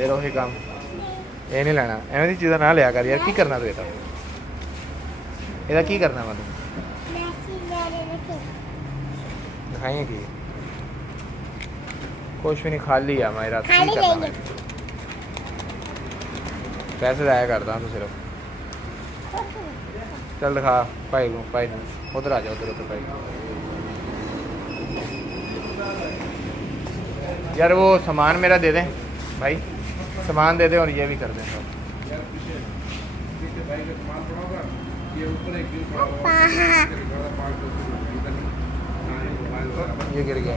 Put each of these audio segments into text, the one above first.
फिर वही काम ये नहीं लेना एवं दी चीज़ां ना लिया कर यार की करना तू ਇਹਦਾ ਕੀ करना मैं दिखाइए कि कुछ भी नहीं खाली है मेरा की करना मैं पैसे जाया करता हूँ सिर्फ चल दिखा भाई को उधर आ जाओ उधर भाई यार वो सामान मेरा दे दें भाई सामान दे दे और ये भी कर दें सब ये गिर गया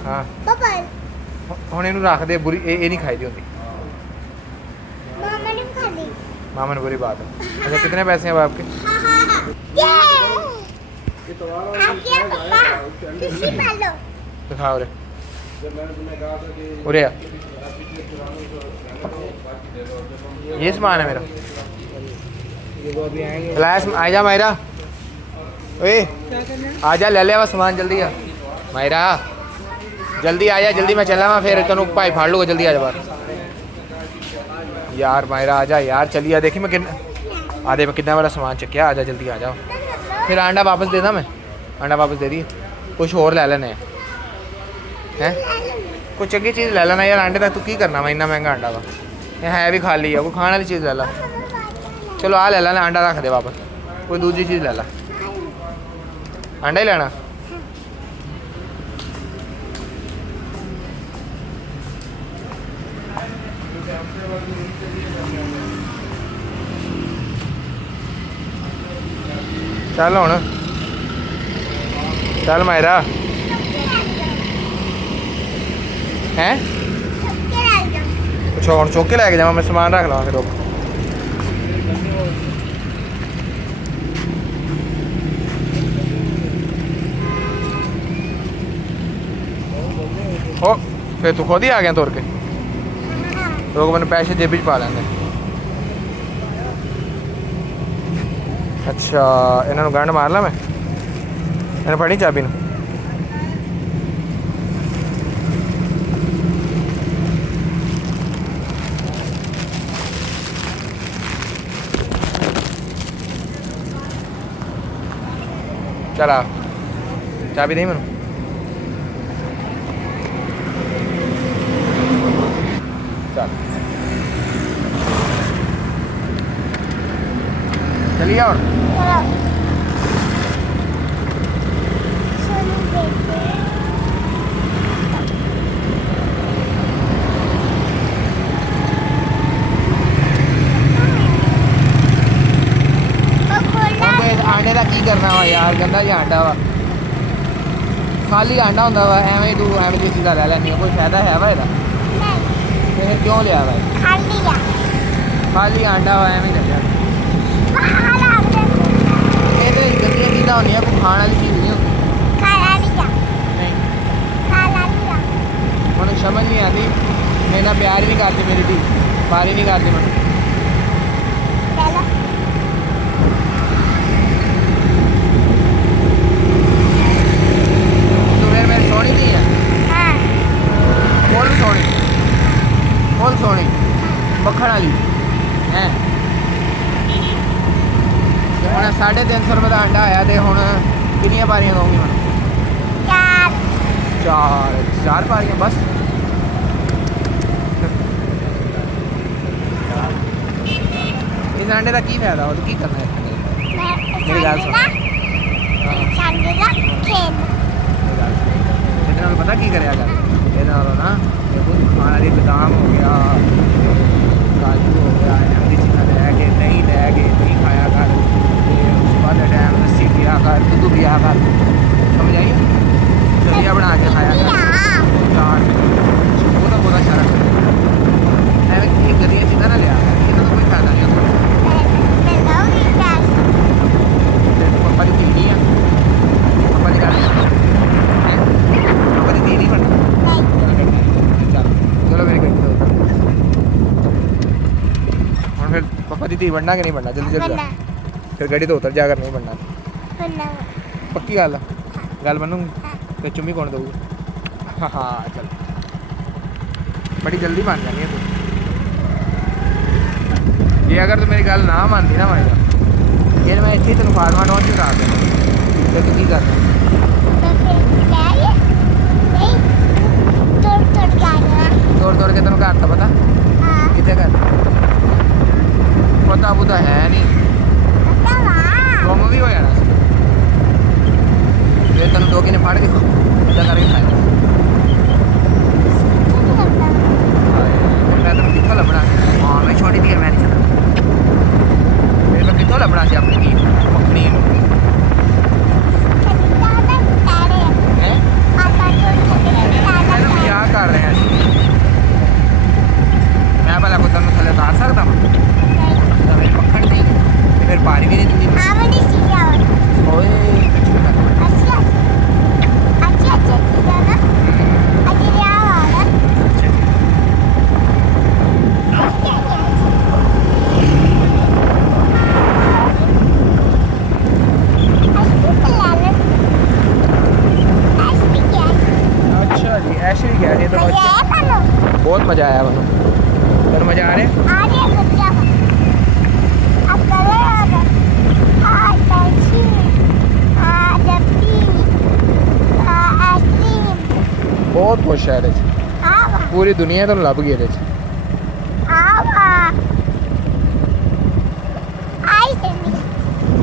हाँ ਹੁਣ ਇਹਨੂੰ ਰੱਖ ਦੇ ਬੁਰੀ ਇਹ ਨਹੀਂ ਖਾਈਦੀ ਹੁੰਦੀ मामा ने बुरी बात है अच्छा कितने पैसे हैं अब आपके दिखाओ रे उरे ये सामान है मेरा आजा मायरा ओए आजा ले लिया सामान जल्दी आ मायरा जल्दी आजा जल्दी मैं चला मैं फिर तेन भाई फाड़ लूगा जल्दी आजा बाहर यार मायरा आजा यार चलिए देखी मैं आधे में कितना वाला सामान चक्या आजा जल्दी आ जाओ फिर अंडा वापस देना मैं अंडा वापस दे दिए कुछ और ले लेने हैं कुछ चंगी चीज़ ले लेना यार अंडे तक तू की करना मैं इन्ना महंगा अंडा वा ये है भी खाली है कोई खाने वाली चीज़ ले ला चलो आ ले लेना अंडा रख दे वापस कोई दूसरी चीज़ ले ला अंडा ही लेना चल हुण चल मायरा हैं अच्छा हुण चुक के लैके जावां मैं समान रख लवां फिर हो फिर तू खुद ही आ गया तुर के लोग मैंने पैसे जेब च पा लेंगे अच्छा इन्होंने गंढ मार ला मैं इन्हें फड़ी चाबी नूं चल आ चाबी दे मैनू चल चलिए और आंडे का की करना वा यार गंदा जी आंडा वा खाली आंडा होंदा वा एवें तू एवें दी चीज़ां लै लैनी कोई फायदा है वा इहदा फिर क्यों लिया वा खाली आंडा वा एवें ले लिया ये तो गंदियां चीज़ां होंदियां कोई खाने वाली चीज़ नहीं होंदी मैंने समझ नहीं आती मेरे नाल प्यार ही नहीं करती मेरी धी प्यार ही नहीं करती मैं सोनी दी है फुल सोनी मक्खन वाली है हम 350 रुपये का अंडा आया तो हम कितनी पारियां दूंगी मैं चार पारियां बस इस अंडे का की फायदा हो की करना है मेरी गल सुन पता की करे अगर ये ना खाने वाली बादाम हो गया काजू हो गया ऐसी चीज़ा लैके नहीं खाया कर उसके बाद टाइम लस्सी पिया कर दूध पिया कर समझ आई दलिया बना के खाया कर बहुत सारा ऐसे गंदियां चीज़ां ना लिया इन्होंने कोई फायदा नहीं होता पापा की धीनी है पापा की गल नहीं बनना चलो मेरी गड्डी दो हम फिर पापा दी धी बनना कि नहीं बनना जल्दी जल्दी फिर गड्डी तो उतर जाकर नहीं बनना पक्की गल बनूंगी तो चुम्मी कौन दूगा हाँ चल बड़ी जल्दी मान जानी है तू ये अगर तू मेरी गल ना मानती ना भाई फिर मैं इतनी तेन फार्मा नॉन चुका देना तो तू की करना तोड़ तोड़ के तेन घर तो पता कितने घर पता पुता है नहीं गुम भी हो जाना फिर तेन दो किने फाड़ के उदा करके खाएगा मैं तेन कितों लभना हाँ मैं छोटी थी मैं नहीं चला फिर मैं कितों लभना से अपनी धी अपनी क्या कर रहे हैं मैं भला को तेन थले उतार सकता हूँ मेरी पकड़ नहीं फिर पारी भी नहीं दूंगी ओए अच्छा जी ऐसे ही गया ये तो बहुत मजा आया वहाँ पर मजा आ रहे बहुत खुश है ਇਹਦੇ 'ਚ पूरी दुनिया तो ਲੱਭ ਗਈ ਇਹਦੇ 'ਚ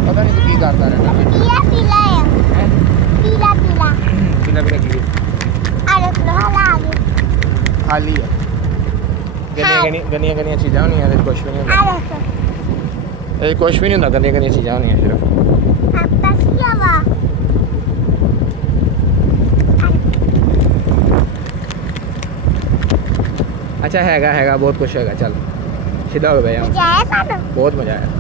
पता नहीं तू की करता रहता है पीला पीला की खाली है गनिया गनिया चीज़ां होनी है कुछ भी नहीं होता कुछ भी नहीं होता गनिया गनिया चीज़ां होनी है सिर्फ अच्छा हैगा बहुत कुछ हैगा चल सीधा हो गया बहुत मजा आया